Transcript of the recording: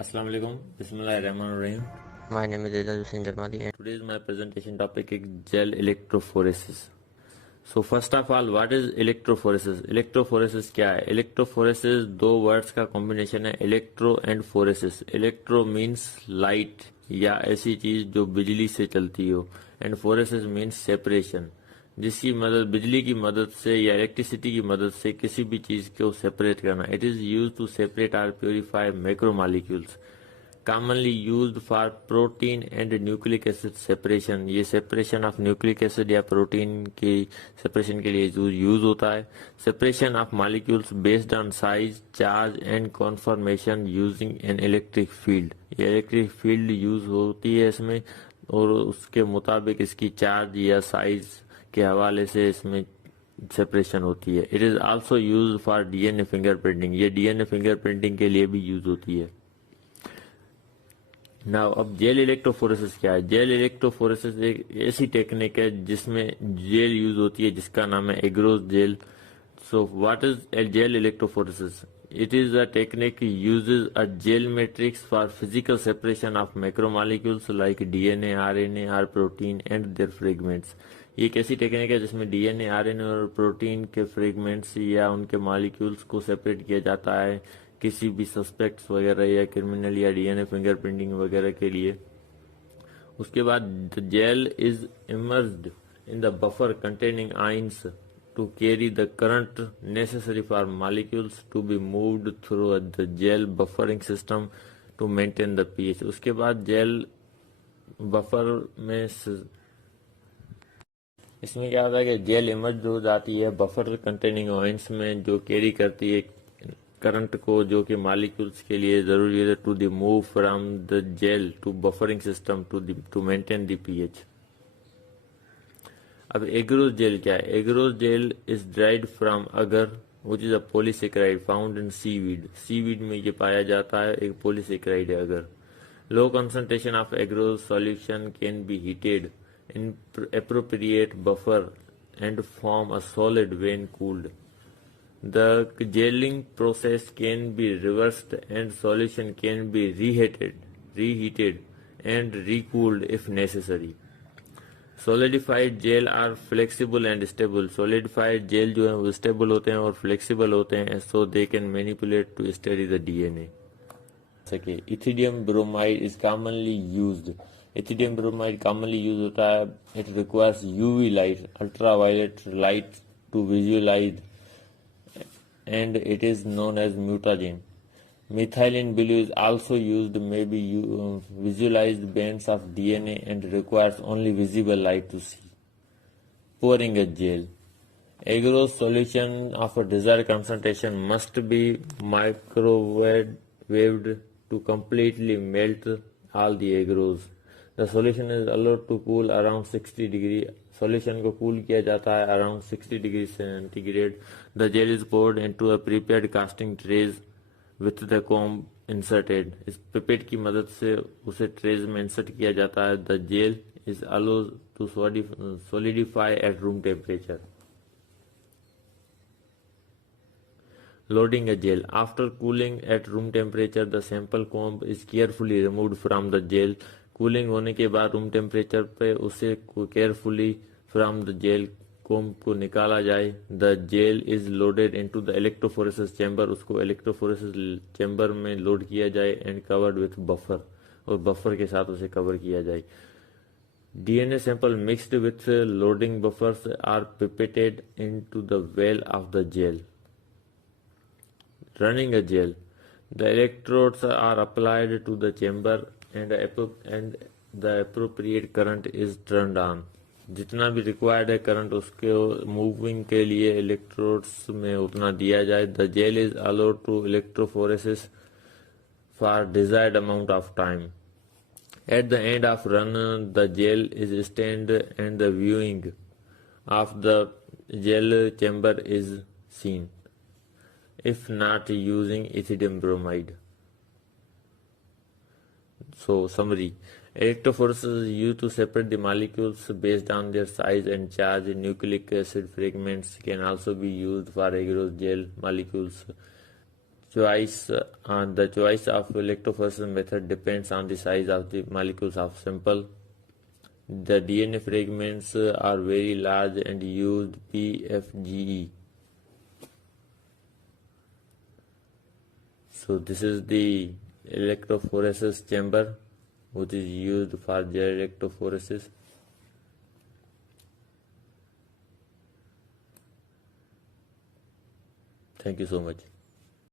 Assalamu alaikum. Bismillahirrahmanirrahim. My name is Ejaz Hussain Jamali and Today's my presentation topic is gel electrophoresis. So first of all, what is electrophoresis? Electrophoresis क्या है? Electrophoresis दो words का combination है, electro and phoresis. Electro means light या ऐसी चीज जो बिजली से चलती हो, and phoresis means separation, जिसकी मदद बिजली की मदद से या इलेक्ट्रिसिटी की मदद से किसी भी चीज को सेपरेट करना. It is used to separate और purify macromolecules, commonly used for protein and nucleic acid separation. ये separation of nucleic acid या protein की separation के लिए यूज होता है. Separation of molecules based on size, charge and conformation using an electric field. ये electric field use होती है इसमें और उसके मुताबिक इसकी चार्ज या साइज के हवाले से इसमें सेपरेशन होती है. It is also use for DNA fingerprinting. ये डीएनए फिंगरप्रिंटिंग के लिए भी यूज होती है. नाउ अब जेल इलेक्ट्रोफोरेसिस क्या है? जेल इलेक्ट्रोफोरेसिस एक ऐसी टेक्निक है जिसमें जेल यूज होती है जिसका नाम है agarose gel. So what is gel electrophoresis? It is a technique uses a gel matrix for physical separation of macromolecules like DNA, RNA or protein and their fragments. ये एक ऐसी टेक्निक है जिसमें डीएनए, आरएनए और protein के fragments या उनके molecules को सेपरेट किया जाता है किसी भी सस्पेक्ट्स वगैरह या क्रिमिनल या डीएनए फिंगरप्रिंटिंग वगैरह के लिए. उसके बाद the gel is immersed in the buffer containing ions to carry the current necessary for molecules to be moved through the gel buffering system to maintain the pH. उसके बाद jail buffer में इसमें क्या होता है कि जेल इमर्ज हो जाती है बफर कंटेनिंग ऑयंस में जो कैरी करती है करंट को जो कि मॉलिक्यूल्स के लिए जरूरी है to the move from the gel to buffering system to maintain the pH. अब एग्रोस जेल क्या है? Agarose gel is dried from agar which is a polysaccharide found in seaweed. Seaweed में ये पाया जाता है, एक पॉलीसेकेराइड है agar. Low concentration of agarose solution can be heated in appropriate buffer and form a solid when cooled. The gelling process can be reversed and solution can be reheated and recooled if necessary. Solidified gel are flexible and stable. Solidified gel जो है वो stable होते हैं और flexible होते हैं, so they can manipulate to steady the DNA. Ethidium bromide is commonly used. Ethidium bromide commonly used होता है. It requires UV light, ultraviolet light to visualize, and it is known as mutagen. Methylene blue is also used, maybe visualized bands of DNA and requires only visible light to see. Pouring a gel. Agarose solution of a desired concentration must be microwaved to completely melt all the agarose. The solution is allowed to cool around 60 degree. Solution को cool किया जाता है around 60 degree centigrade. The gel is poured into a prepared casting trays with the comb inserted. इस pipette की मदद से उसे trays में इंसर्ट किया जाता है. The gel is allowed to solidify at room temperature. Loading a gel. After cooling at room temperature, the sample comb is carefully removed from the gel. Cooling होने के बाद रूम टेम्परेचर पे उसे carefully from the gel comb को निकाला जाए. The gel is loaded into the electrophoresis chamber. उसको electrophoresis chamber में लोड किया जाए एंड कवर्ड विथ बफर, और बफर के साथ उसे कवर किया जाए. DNA sample mixed with loading buffers are pipetted into the well of the gel. Running a gel. The electrodes are applied to the chamber and the appropriate current is turned on. जितना भी required है current उसके moving के लिए electrodes में उतना दिया जाए. The gel is allowed to electrophoresis for desired amount of time. At the end of run the gel is stand and the viewing of the gel chamber is seen if not using ethidium bromide. So summary. Electrophoresis is used to separate the molecules based on their size and charge. Nucleic acid fragments can also be used for agarose gel molecules. The choice of electrophoresis method depends on the size of the molecules of sample. The DNA fragments are very large and used PFGE. So this is the electrophoresis chamber which is used for gel electrophoresis. Thank you so much.